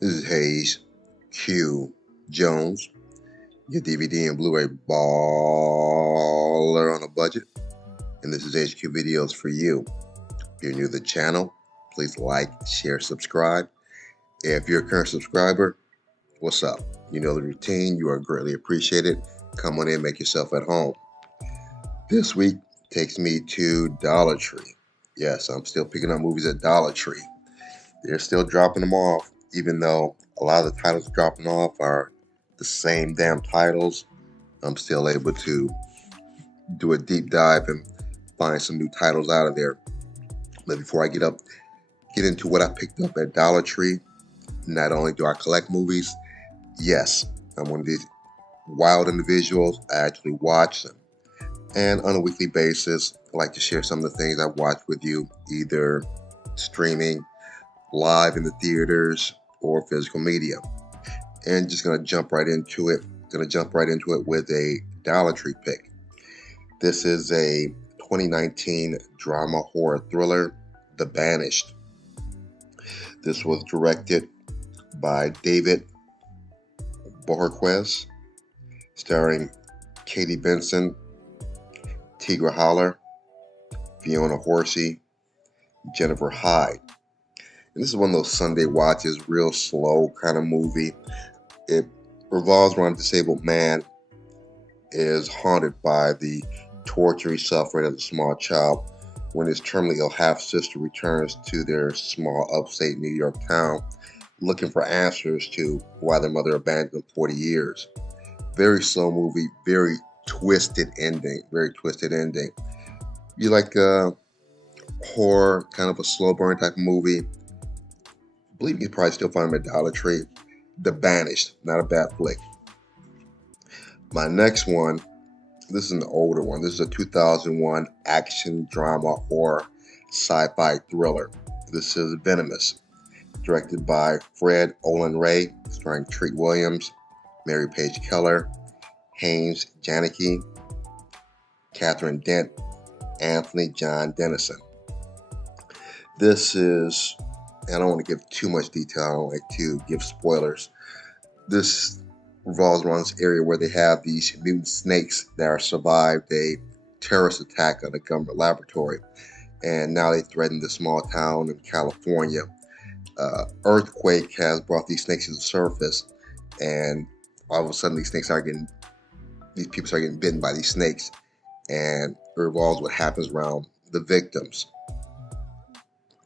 This is Hayes Q Jones, your DVD and Blu-ray baller on a budget, and this is HQ Videos for you. If you're new to the channel, please like, share, subscribe. If you're a current subscriber, what's up? You know the routine. You are greatly appreciated. Come on in, make yourself at home. This week takes me to Dollar Tree. Yes, I'm still picking up movies at Dollar Tree. They're still dropping them off, even though a lot of the titles dropping off are the same damn titles. I'm still able to do a deep dive and find some new titles out of there. But before I get into what I picked up at Dollar Tree, not only do I collect movies, yes, I'm one of these wild individuals. I actually watch them. And on a weekly basis, I like to share some of the things I've watched with you, either streaming, live in the theaters, or physical media. And just gonna jump right into it. With a Dollar Tree pick. This is a 2019 drama horror thriller, The Banished. This was directed by David Bohorquez, starring Katie Benson, Tigra Holler, Fiona Horsey, Jennifer Hyde. And this is one of those Sunday watches, real slow kind of movie. It revolves around a disabled man is haunted by the torture he suffered as a small child when his terminally ill half-sister returns to their small upstate New York town looking for answers to why their mother abandoned them 40 years. Very slow movie, very twisted ending. You like horror, kind of a slow burn type of movie, I believe you can probably still find them at Dollar Tree. The Banished, not a bad flick. My next one, this is an older one. This is a 2001 action drama horror sci-fi thriller. This is Venomous, directed by Fred Olen Ray, starring Treat Williams, Mary Page Keller, Haynes Janicki, Catherine Dent, Anthony John Dennison. This is, I don't want to give too much detail. I don't like to give spoilers. This revolves around this area where they have these mutant snakes that survived a terrorist attack on a government laboratory, and now they threaten the small town in California. Earthquake has brought these snakes to the surface, and all of a sudden these people start getting bitten by these snakes, and it revolves what happens around the victims.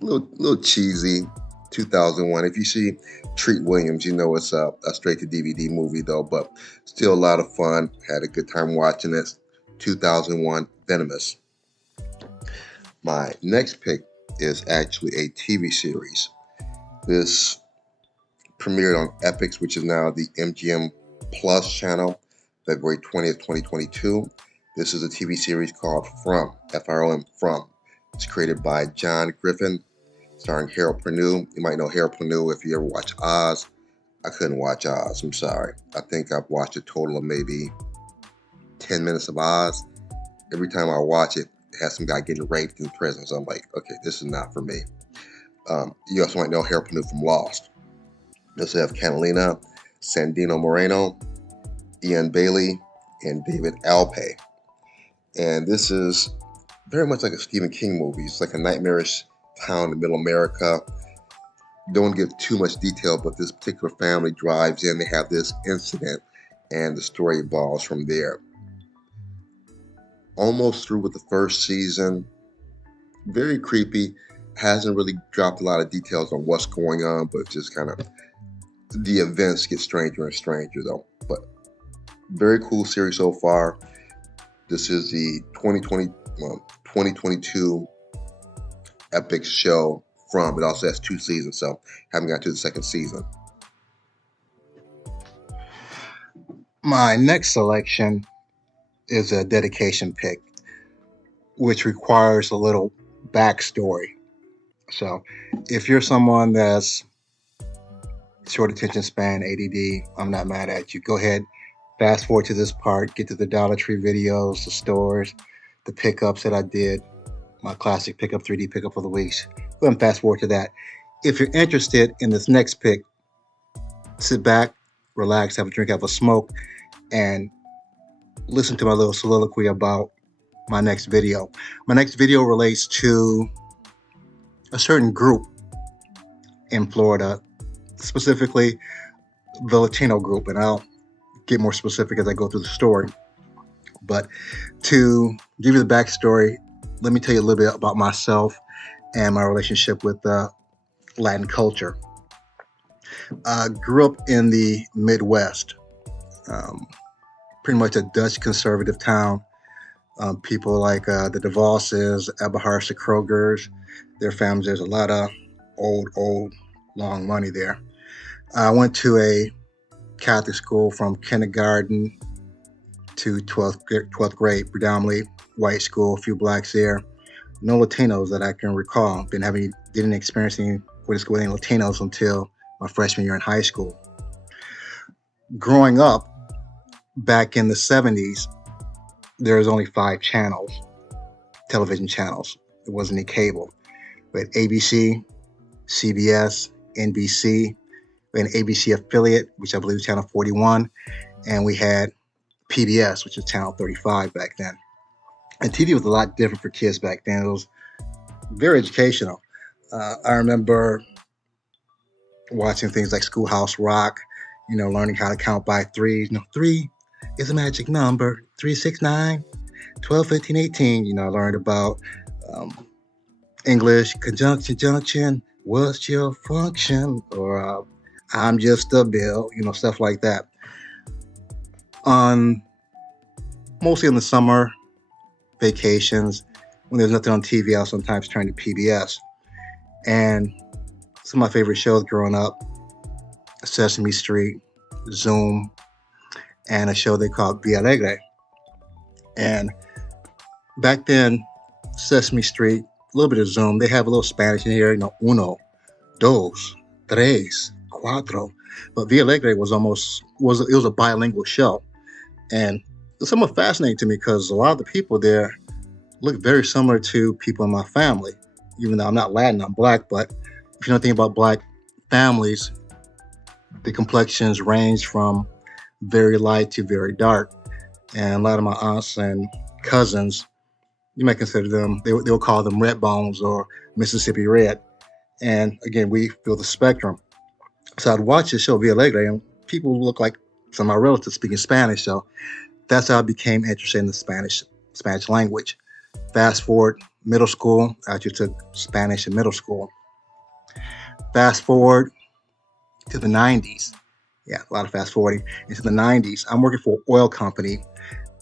A little cheesy. 2001. If you see Treat Williams, you know it's a straight to DVD movie though, but still a lot of fun. Had a good time watching this. 2001 Venomous. My next pick is actually a TV series. This premiered on Epix, which is now the MGM Plus channel, February 20th, 2022. This is a TV series called From, F-R-O-M, From. It's created by John Griffin, starring Harold Perrineau. You might know Harold Perrineau if you ever watch Oz. I couldn't watch Oz, I'm sorry. I think I've watched a total of maybe 10 minutes of Oz. Every time I watch it, it has some guy getting raped in prison. So I'm like, okay, this is not for me. You also might know Harold Perrineau from Lost. You also have Catalina, Sandino Moreno, Ian Bailey, and David Alpay. And this is very much like a Stephen King movie. It's like a nightmarish town in middle America. Don't give too much detail, but this particular family drives in. They have this incident, and the story evolves from there. Almost through with the first season. Very creepy. Hasn't really dropped a lot of details on what's going on, but just kind of the events get stranger and stranger though. But very cool series so far. This is the 2022 Epix show From. It also has 2 seasons, so haven't got to the second season. My next selection is a dedication pick, which requires a little backstory. So if you're someone that's short attention span, ADD, I'm not mad at you. Go ahead, fast forward to this part, get to the Dollar Tree videos, the stores, the pickups that I did, my classic pickup, 3D pickup of the weeks. Go ahead and fast forward to that. If you're interested in this next pick, sit back, relax, have a drink, have a smoke, and listen to my little soliloquy about my next video. My next video relates to a certain group in Florida, specifically the Latino group, and I'll get more specific as I go through the story. But to give you the backstory, let me tell you a little bit about myself and my relationship with Latin culture. I grew up in the Midwest, pretty much a Dutch conservative town. People like the DeVosses, Eberhards, the Krogers, their families. There's a lot of old, long money there. I went to a Catholic school from kindergarten to 12th grade, predominantly white school, a few blacks there. No Latinos that I can recall. Didn't experience any Latinos until my freshman year in high school. Growing up back in the 70s, there was only 5 channels, television channels. There wasn't any cable. We had ABC, CBS, NBC. We had an ABC affiliate, which I believe was Channel 41. And we had PBS, which was Channel 35 back then. And TV was a lot different for kids back then. It was very educational. I remember watching things like Schoolhouse Rock, learning how to count by threes. 3 is a magic number. 3, 6, 9, 12, 15, 18. I learned about English, conjunction, junction, what's your function? Or I'm just a bill, stuff like that. Mostly in the summer vacations, when there's nothing on TV, I'll sometimes turn to PBS. And some of my favorite shows growing up, Sesame Street, Zoom, and a show they called Villa Alegre. And back then, Sesame Street, a little bit of Zoom, they have a little Spanish in here, uno, dos, tres, cuatro. But Villa Alegre was a bilingual show. And it's somewhat fascinating to me because a lot of the people there look very similar to people in my family. Even though I'm not Latin, I'm black, but if you know anything about black families, the complexions range from very light to very dark. And a lot of my aunts and cousins, you might consider them, they will call them red bones or Mississippi red. And again, we feel the spectrum. So I'd watch the show Villa Alegre, and people look like some of my relatives speaking Spanish. So that's how I became interested in the Spanish language. Fast forward, middle school, I actually took Spanish in middle school. Fast forward to the 90s. Yeah, a lot of fast forwarding. Into the 90s, I'm working for an oil company,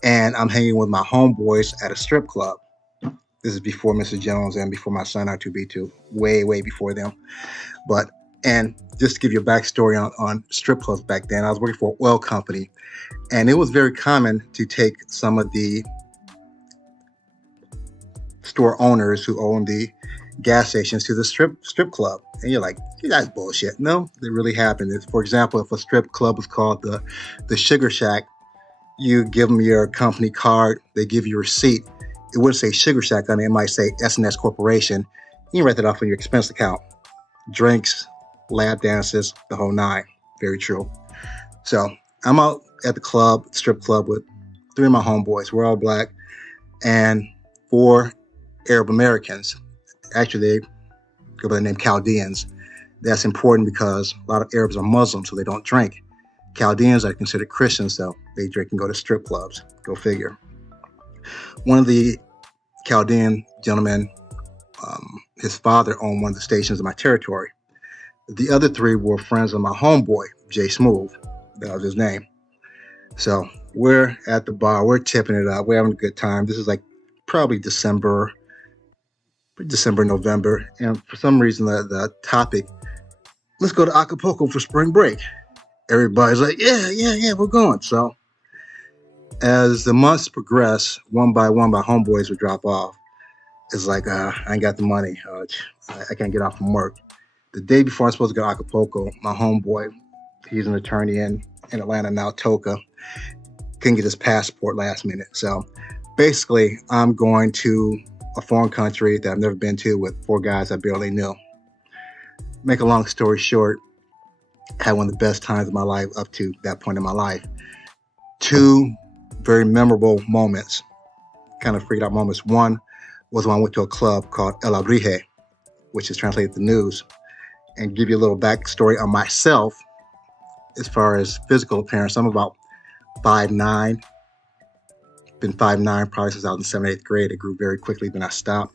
and I'm hanging with my homeboys at a strip club. This is before Mr. Jones and before my son R2B2, way before them. And just to give you a backstory on strip clubs back then, I was working for an oil company, and it was very common to take some of the store owners who owned the gas stations to the strip club. And you're like, that's bullshit. No, it really happened. For example, if a strip club was called the Sugar Shack, you give them your company card, they give you a receipt. It wouldn't say Sugar Shack on it. It might say S&S Corporation. You can write that off on your expense account. Drinks, lap dances, the whole 9. Very true. So I'm out at the strip club with 3 of my homeboys. We're all black, and 4 Arab Americans. Actually, they go by the name Chaldeans. That's important because a lot of Arabs are Muslims, so they don't drink. Chaldeans are considered Christians, so they drink and go to strip clubs. Go figure. One of the Chaldean gentlemen, his father owned one of the stations in my territory. The other 3 were friends of my homeboy, Jay Smooth. That was his name. So we're at the bar. We're tipping it up. We're having a good time. This is like probably December, November. And for some reason, the topic, let's go to Acapulco for spring break. Everybody's like, yeah, we're going. So as the months progress, one by one, my homeboys would drop off. It's like, I ain't got the money. I can't get off from work. The day before I'm supposed to go to Acapulco, my homeboy, he's an attorney in Atlanta now, Toca, couldn't get his passport last minute. So basically, I'm going to a foreign country that I've never been to with 4 guys I barely knew. Make a long story short, Had one of the best times of my life up to that point in my life. Two very memorable moments, kind of freaked out moments. One was when I went to a club called El Abrije, which is translated to news, and give you a little backstory on myself as far as physical appearance. I'm about 5'9", been 5'9" probably since I was in 7th, 8th grade. It grew very quickly, then I stopped.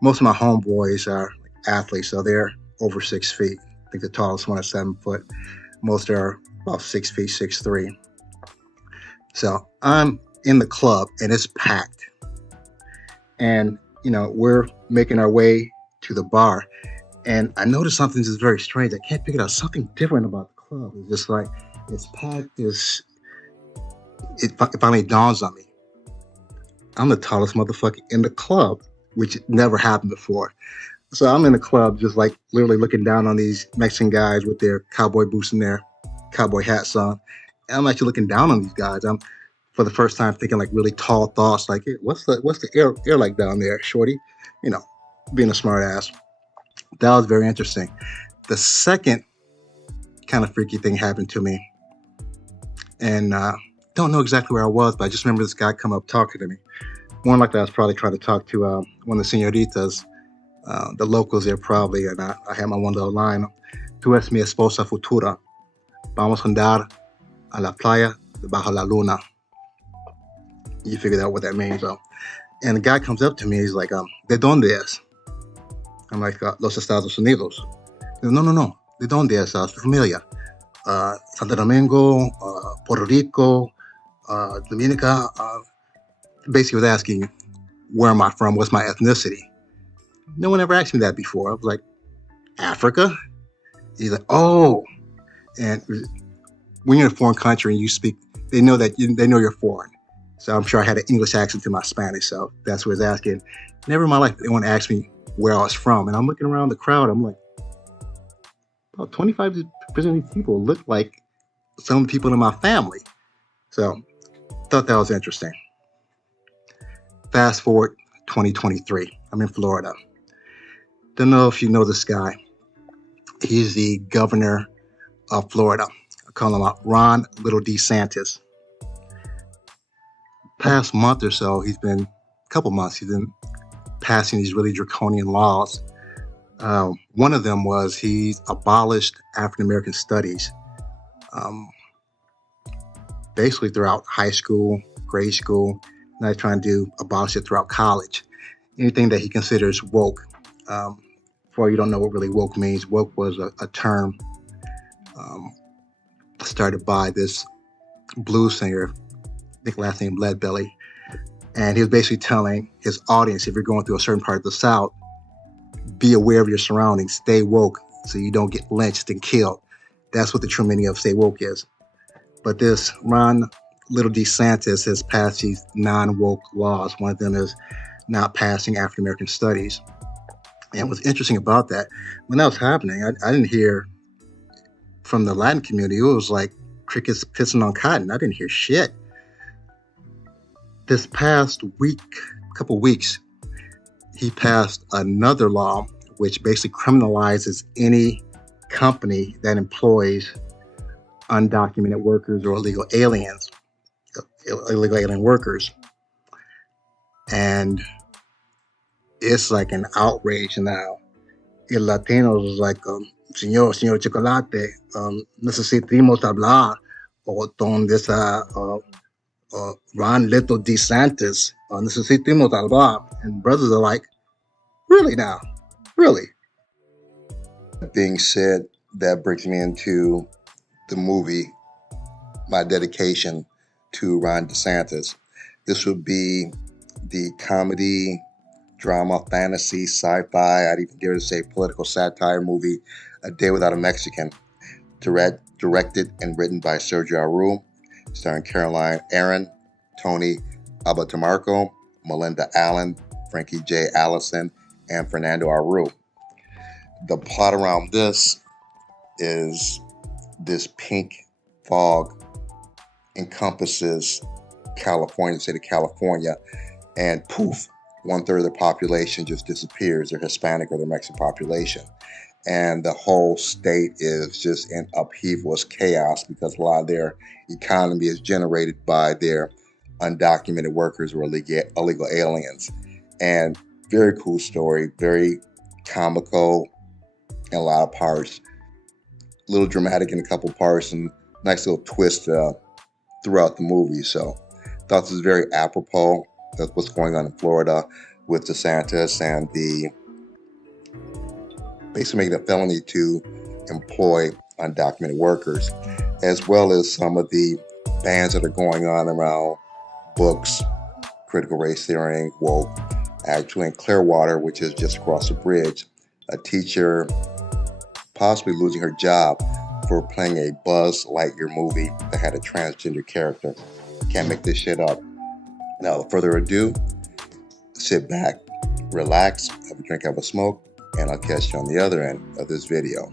Most of my homeboys are athletes, so they're over 6 feet. I think the tallest one is 7 foot. Most are about 6 feet, 6'3". So I'm in the club and it's packed. And, we're making our way to the bar. And I noticed something just very strange. I can't figure out something different about the club. It's just like, it's packed. It finally dawns on me. I'm the tallest motherfucker in the club, which never happened before. So I'm in the club just like literally looking down on these Mexican guys with their cowboy boots and their cowboy hats on. And I'm actually looking down on these guys. I'm for the first time thinking like really tall thoughts like, hey, what's the air like down there, shorty? Being a smart ass. That was very interesting. The second kind of freaky thing happened to me. And don't know exactly where I was, but I just remember this guy come up talking to me. More likely I was probably trying to talk to one of the senoritas, the locals there probably, and I had my one little line. Tú eres mi esposa futura. Vamos a andar a la playa debajo la luna. You figure out what that means, though. And the guy comes up to me. He's like, ¿de dónde es? I'm like, Los Estados Unidos. No. ¿De dónde es su familia? Santo Domingo, Puerto Rico, Dominica. Basically was asking, where am I from? What's my ethnicity? No one ever asked me that before. I was like, Africa? He's like, oh. And when you're in a foreign country and you speak, they know you're foreign. So I'm sure I had an English accent to my Spanish. So that's what he's asking. Never in my life, anyone asked me where I was from. And I'm looking around the crowd. I'm like, about 25% of these people look like some of the people in my family. So thought that was interesting. Fast forward 2023. I'm in Florida. Don't know if you know this guy. He's the governor of Florida. I call him Ron Little DeSantis. Past month or so, he's been passing these really draconian laws. One of them was he's abolished African American studies, basically throughout high school, grade school. Now he's trying to abolish it throughout college. Anything that he considers woke. For you don't know what really woke means, woke was a term started by this blues singer, I think last name Leadbelly. And he was basically telling his audience, if you're going through a certain part of the South, be aware of your surroundings, stay woke so you don't get lynched and killed. That's what the true meaning of stay woke is. But this Ron Little DeSantis has passed these non-woke laws. One of them is not passing African American studies. And what's interesting about that, when that was happening, I didn't hear from the Latin community. It was like crickets pissing on cotton. I didn't hear shit. This past couple weeks, he passed another law which basically criminalizes any company that employs undocumented workers or illegal alien workers. And it's like an outrage now. El Latinos is like, Señor Chocolate, necesitamos hablar, o donde está Ron Little DeSantis, necesitamos hablar. And brothers are like, really now? Really? That being said, that brings me into the movie, my dedication to Ron DeSantis. This would be the comedy, drama, fantasy, sci-fi, I'd even dare to say political satire movie, A Day Without a Mexican, directed and written by Sergio Aru, starring Caroline Aaron, Tony Abatamarco, Melinda Allen, Frankie J. Allison, and Fernando Aru. The plot around this is this pink fog encompasses California, the state of California, and poof, 1/3 of the population just disappears. They're Hispanic or the Mexican population. and the whole state is just in upheaval, it's chaos because a lot of their economy is generated by their undocumented workers or illegal aliens. And very cool story, very comical in a lot of parts, a little dramatic in a couple parts, and nice little twist throughout the movie. So thought this was very apropos of what's going on in Florida with DeSantis and the basically making it a felony to employ undocumented workers, as well as some of the bans that are going on around books, critical race theory, woke. Actually, in Clearwater, which is just across the bridge, a teacher possibly losing her job for playing a Buzz Lightyear movie that had a transgender character. Can't make this shit up. Now, without further ado, sit back, relax, have a drink, have a smoke, and I'll catch you on the other end of this video.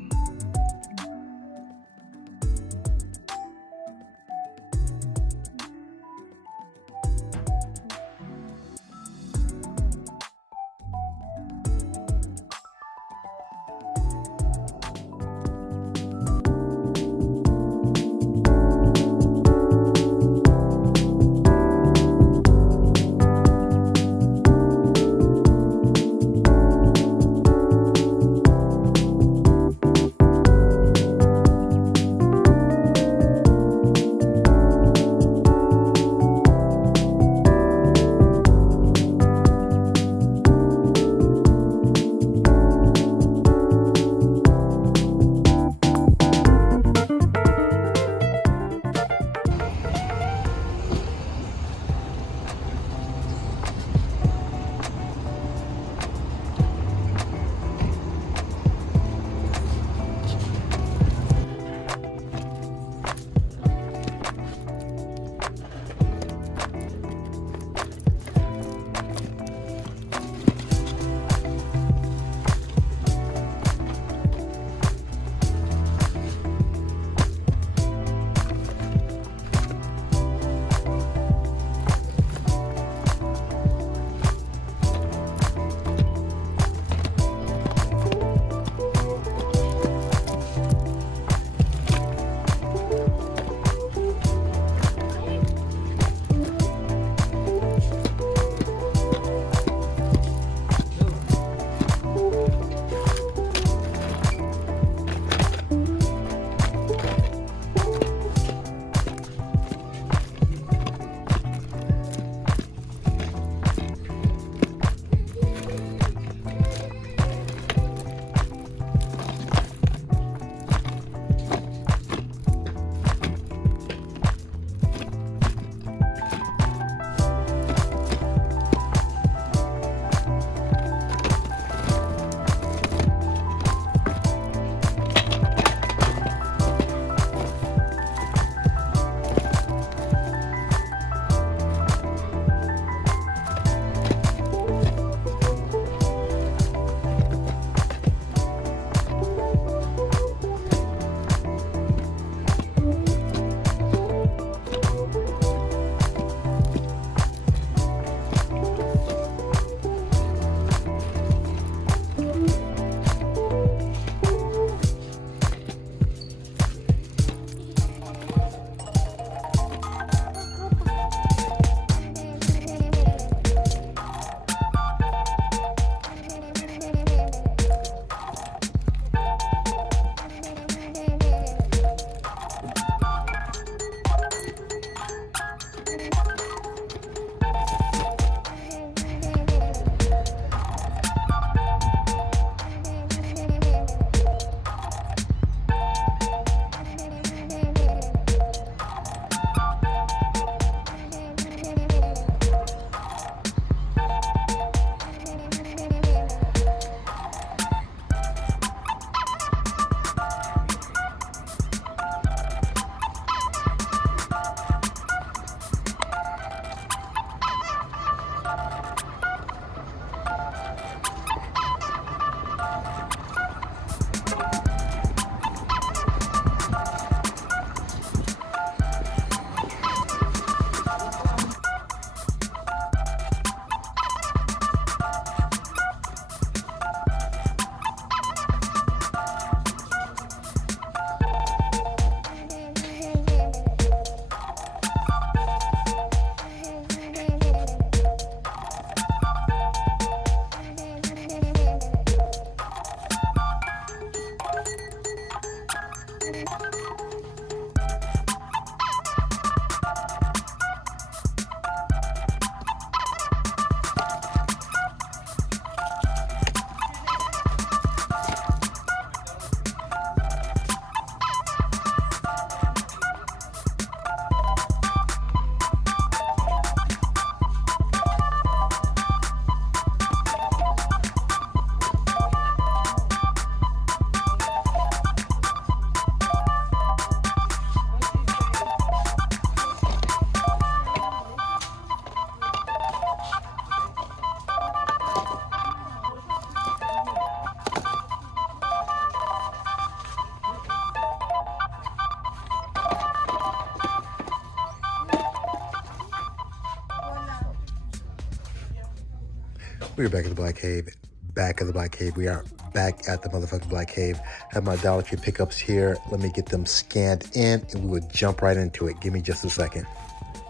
We're back at the Black Cave. Back at the Black Cave. We are back at the motherfucking Black Cave. Have my Dollar Tree pickups here. Let me get them scanned in and we will jump right into it. Give me just a second.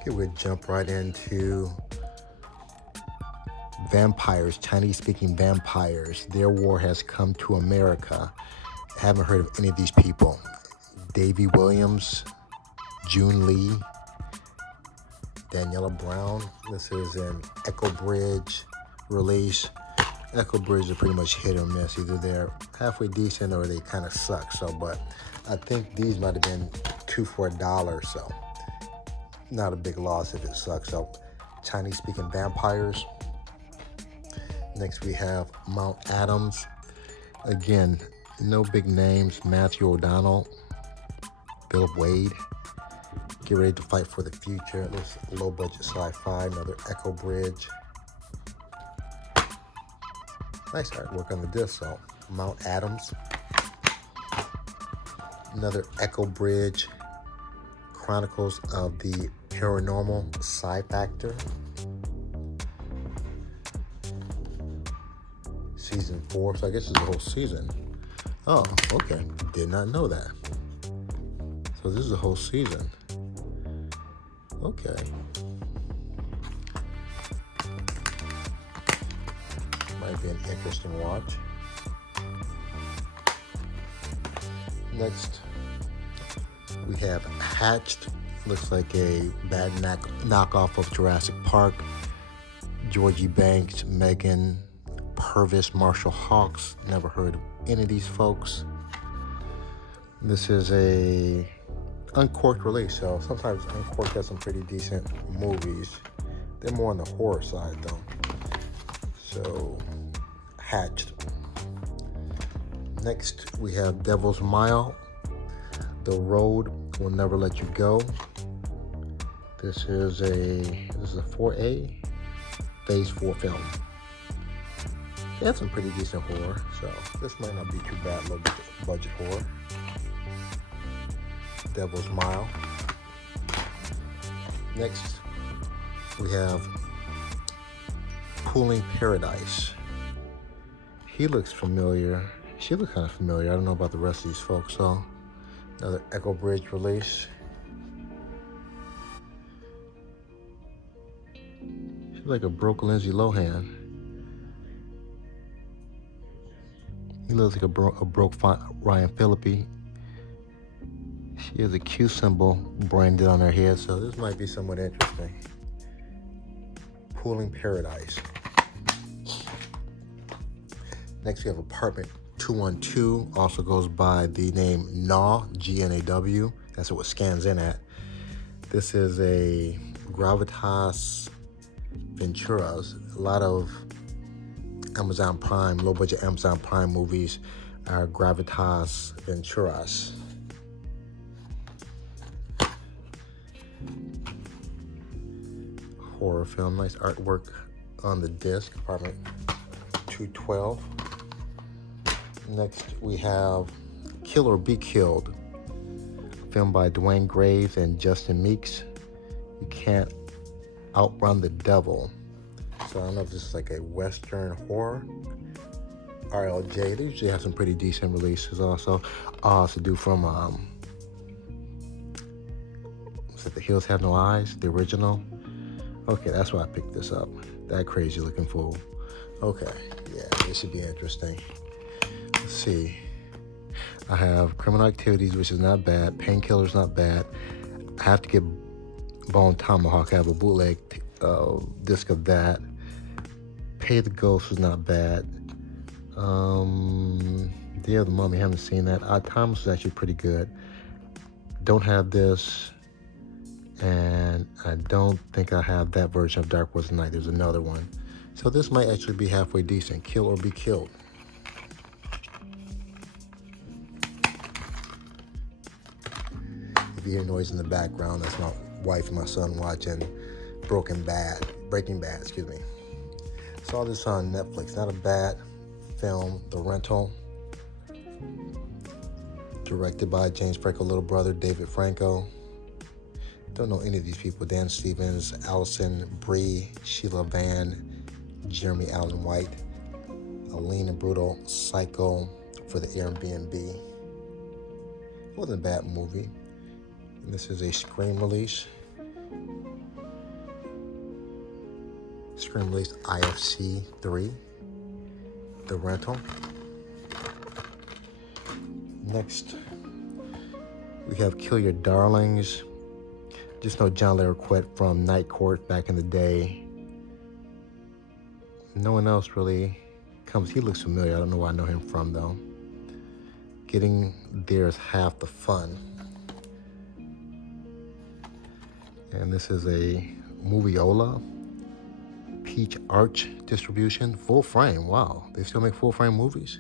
Okay, we'll jump right into vampires, Chinese-speaking vampires. Their war has come to America. I haven't heard of any of these people. Davy Williams, June Lee, Daniela Brown. This is an Echo Bridge release. Echo Bridge are pretty much hit or miss. Either they're halfway decent or they kind of suck. So, but I think these might have been 2 for $1, so not a big loss if it sucks. So, Chinese-speaking vampires. Next we have Mount Adams. Again, no big names. Matthew O'Donnell, Bill Wade. Get ready to fight for the future. This low-budget sci-fi. Another Echo Bridge. Nice artwork on the disc, so Mount Adams. Another Echo Bridge, Chronicles of the Paranormal Psi Factor. Season 4, so I guess it's the whole season. Oh, okay, did not know that. So this is the whole season. Okay. Might be an interesting watch. Next, we have Hatched. Looks like a bad knockoff of Jurassic Park. Georgie Banks, Megan Purvis, Marshall Hawks. Never heard of any of these folks. This is a Uncorked release, so sometimes Uncorked has some pretty decent movies. They're more on the horror side though. So, Hatched. Next, we have Devil's Mile. The Road Will Never Let You Go. This is a 4A, Phase 4 film. They have some pretty decent horror, so this might not be too bad, low budget horror. Devil's Mile. Next, we have Pooling Paradise. He looks familiar. She looks kind of familiar. I don't know about the rest of these folks, so another Echo Bridge release. She's like a broke Lindsay Lohan. He looks like a broke Ryan Phillippe. She has a Q symbol branded on her head, so this might be somewhat interesting. Pooling Paradise. Next, we have Apartment 212. Also goes by the name Gnaw, G-N-A-W. That's what it scans in at. This is a Gravitas Venturas. A lot of Amazon Prime, low-budget Amazon Prime movies are Gravitas Venturas. Horror film, nice artwork on the disc. Apartment 212. Next, we have Kill or Be Killed, filmed by Dwayne Graves and Justin Meeks. You Can't Outrun the Devil. So I don't know if this is like a Western horror. RLJ, they usually have some pretty decent releases also. To do from, was it The Hills Have No Eyes, the original? Okay, that's why I picked this up. That crazy looking fool. Okay, yeah, this should be interesting. Let's see. I have Criminal Activities, which is not bad. Painkiller's not bad. I have to get Bone Tomahawk. I have a bootleg disc of that. Pay the Ghost was not bad. Day of the Mummy, haven't seen that. Odd Thomas was actually pretty good. Don't have this, and I don't think I have that version of Dark Was the Night. There's another one. So this might actually be halfway decent. Kill or Be Killed. If you hear noise in the background, that's my wife and my son watching Breaking Bad, excuse me. Saw this on Netflix. Not a bad film. The Rental. Directed by James Franco's little brother, David Franco. Don't know any of these people. Dan Stevens, Allison Brie, Sheila Van, Jeremy Allen White. A lean and brutal psycho for the Airbnb. Wasn't a bad movie. And this is a Scream release. Scream release IFC 3. The Rental. Next, we have Kill Your Darlings. Just know John Larroquette from Night Court back in the day. No one else really comes. He looks familiar. I don't know where I know him from, though. Getting there is half the fun. And this is a Moviola. Peach Arch distribution. Full frame. Wow. They still make full frame movies?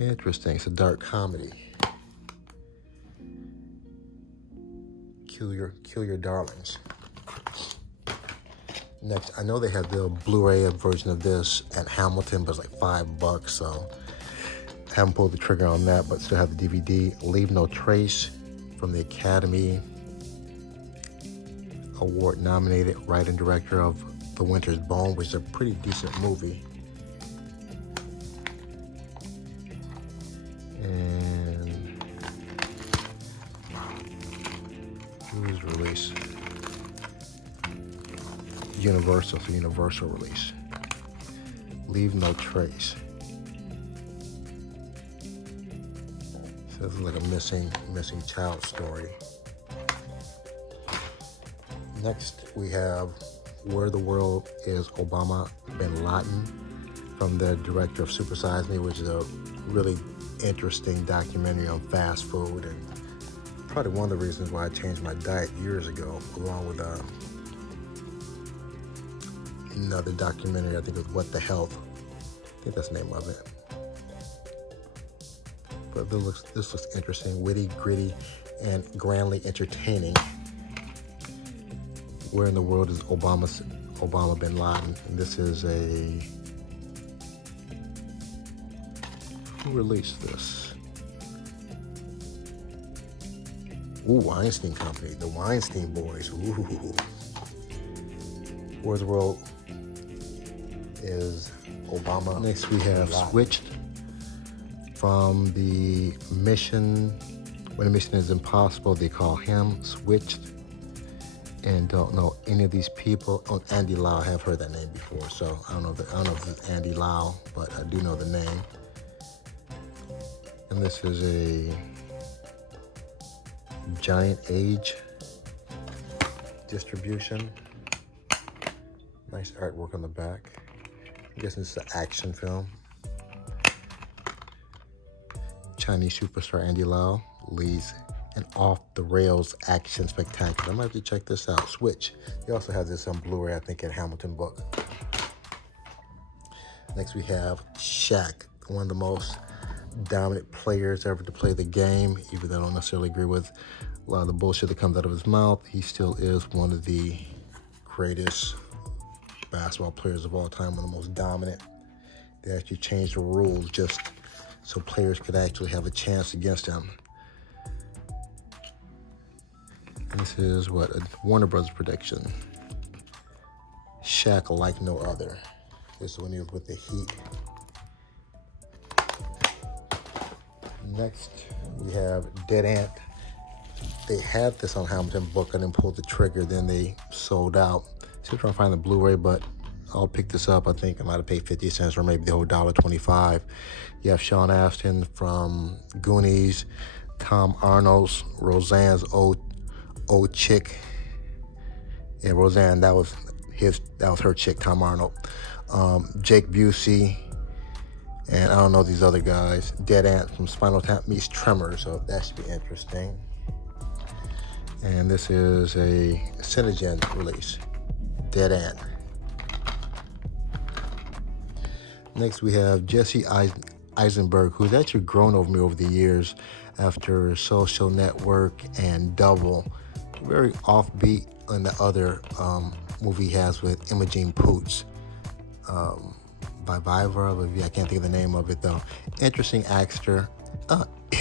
Interesting. It's a dark comedy. Kill Your Darlings. Next, I know they have the Blu-ray version of this at Hamilton, but it's like $5, so I haven't pulled the trigger on that, but still have the DVD. Leave No Trace from the Academy Award nominated writer and director of The Winter's Bone, which is a pretty decent movie. And who's release? Universal release. Leave No Trace. So this is like a missing child story. Next, we have Where the World Is Obama Bin Laden from the director of Super Size Me, which is a really interesting documentary on fast food, and probably one of the reasons why I changed my diet years ago, along with another documentary, I think it was What the Health. I think that's the name of it. But this looks interesting, witty, gritty, and grandly entertaining. Where in the world is Obama Bin Laden? And this is who released this? Ooh, Weinstein Company, the Weinstein Boys. Ooh. Where the world is Obama? Next we have Switched from the Mission. When a Mission is Impossible, they call him Switched. And don't know any of these people. Oh, Andy Lau, I have heard that name before, so I don't know if it's Andy Lau, but I do know the name. And this is a Giant Age distribution. Nice artwork on the back. I'm guessing this is an action film. Chinese superstar Andy Lau leads an off-the-rails action spectacular. I might have to check this out. Switch. He also has this on Blu-ray, I think, at Hamilton Book. Next we have Shaq, one of the most dominant players ever to play the game. Even though I don't necessarily agree with a lot of the bullshit that comes out of his mouth, he still is one of the greatest basketball players of all time, one of the most dominant. They actually changed the rules just so players could actually have a chance against him. This is what a Warner Brothers production. Shaq Like No Other. This is when he was with the Heat. Next, we have Dead Ant. They had this on Hamilton Book. I didn't pull the trigger, then they sold out. Still trying to find the Blu-ray, but I'll pick this up. I think I might have paid 50 cents or maybe the whole $1.25. You have Sean Astin from Goonies, Tom Arnold's Roseanne's old chick. Yeah, Roseanne, that was her chick, Tom Arnold. Jake Busey, and I don't know these other guys. Dead Ant from Spinal Tap meets Tremors, so that should be interesting. And this is a Cinegen release, Dead Ant. Next we have Jesse Eisenberg, who's actually grown over me over the years after Social Network and Double. Very offbeat on the other movie he has with Imogen Poots. By Viva, I can't think of the name of it though. Interesting actor.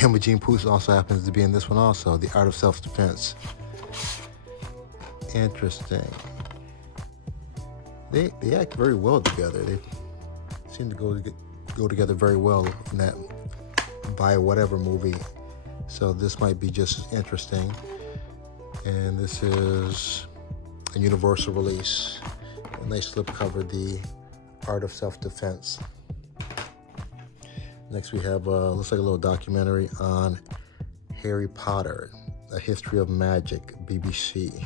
Imogen Poots also happens to be in this one also, The Art of Self-Defense. Interesting. They act very well together. They seem to go together very well in that By Whatever movie. So this might be just as interesting. And this is a Universal release. And they slipcover The Art of Self-Defense. Next we have looks like a little documentary on Harry Potter, A History of Magic, BBC.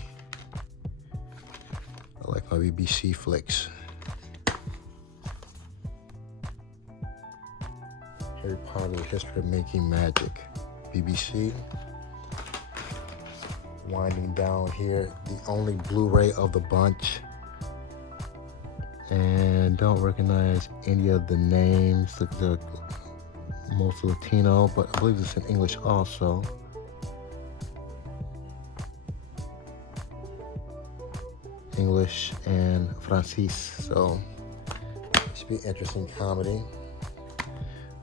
I like my BBC flicks. Harry Potter, The History of Making Magic, BBC. Winding down here, the only Blu-ray of the bunch. And don't recognize any of the names. They're most Latino, but I believe it's in English also. English and Francis, so it should be interesting comedy.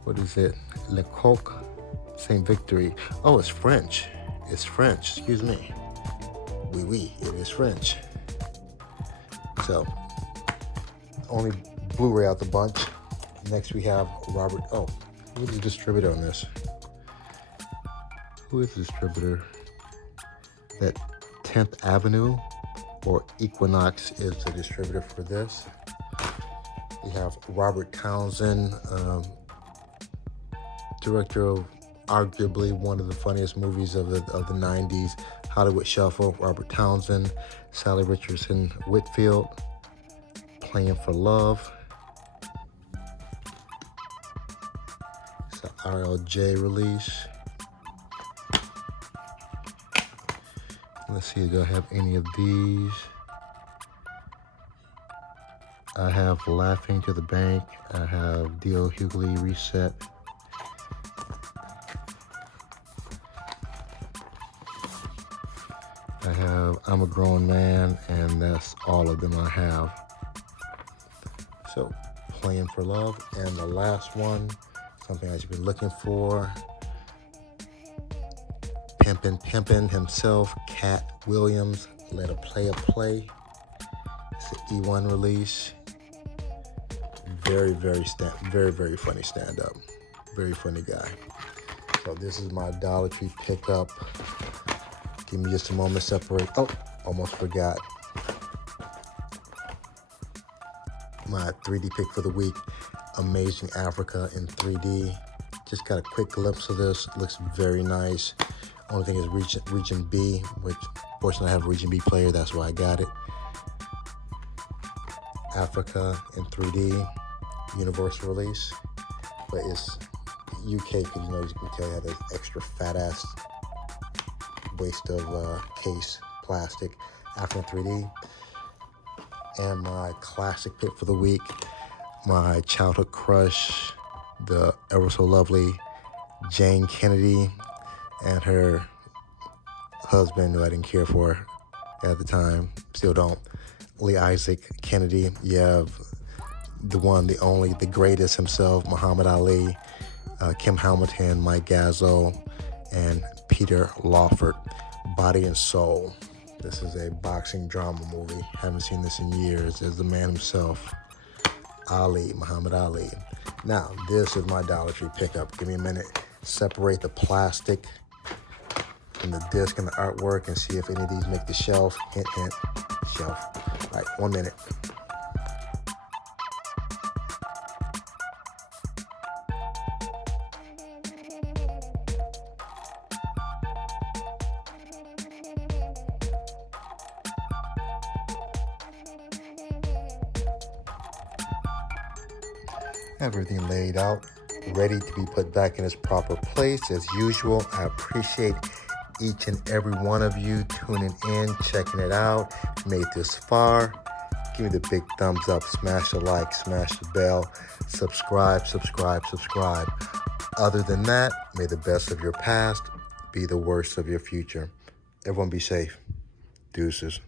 What is it? Le Coq Saint Victory. Oh, it's French. It's French, excuse me. Oui, it is French. So, only Blu-ray out the bunch. Next we have Robert, who is the distributor on this? Who is the distributor? That 10th Avenue or Equinox is the distributor for this. We have Robert Townsend, director of arguably one of the funniest movies of the 90s, Hollywood Shuffle. Robert Townsend, Sally Richardson Whitfield, Playing for Love. It's an RLJ release. Let's see, do I have any of these? I have Laughing to the Bank. I have D.O. Hughley Reset. I have I'm a Grown Man, and that's all of them I have. So, Playing for Love. And the last one, something I've been looking for. Pimpin' himself, Cat Williams, Let a Player Play. It's an E1 release. Very, very funny stand-up. Very funny guy. So this is my Dollar Tree pickup. Give me just a moment to separate. Oh, almost forgot. My 3D pick for the week, Amazing Africa in 3D. Just got a quick glimpse of this. Looks very nice. Only thing is Region B, which fortunately I have a Region B player, that's why I got it. Africa in 3D, Universal release, but it's UK because you can tell you have this extra fat ass waste of case plastic. Africa 3D, and my classic pick for the week, my childhood crush, the ever so lovely Jane Kennedy, and her husband, who I didn't care for at the time, still don't, Lee Isaac Kennedy. You have the one, the only, the greatest himself, Muhammad Ali, Kim Hamilton, Mike Gazzo, and Peter Lawford, Body and Soul. This is a boxing drama movie. Haven't seen this in years. There's the man himself, Ali, Muhammad Ali. Now, this is my Dollar Tree pickup. Give me a minute. Separate the plastic from the disc and the artwork and see if any of these make the shelf. Hint, hint, shelf. All right, 1 minute. Everything laid out, ready to be put back in its proper place. As usual, I appreciate each and every one of you tuning in, checking it out. If you made this far, give me the big thumbs up, smash the like, smash the bell, subscribe. Other than that, may the best of your past be the worst of your future. Everyone be safe. Deuces.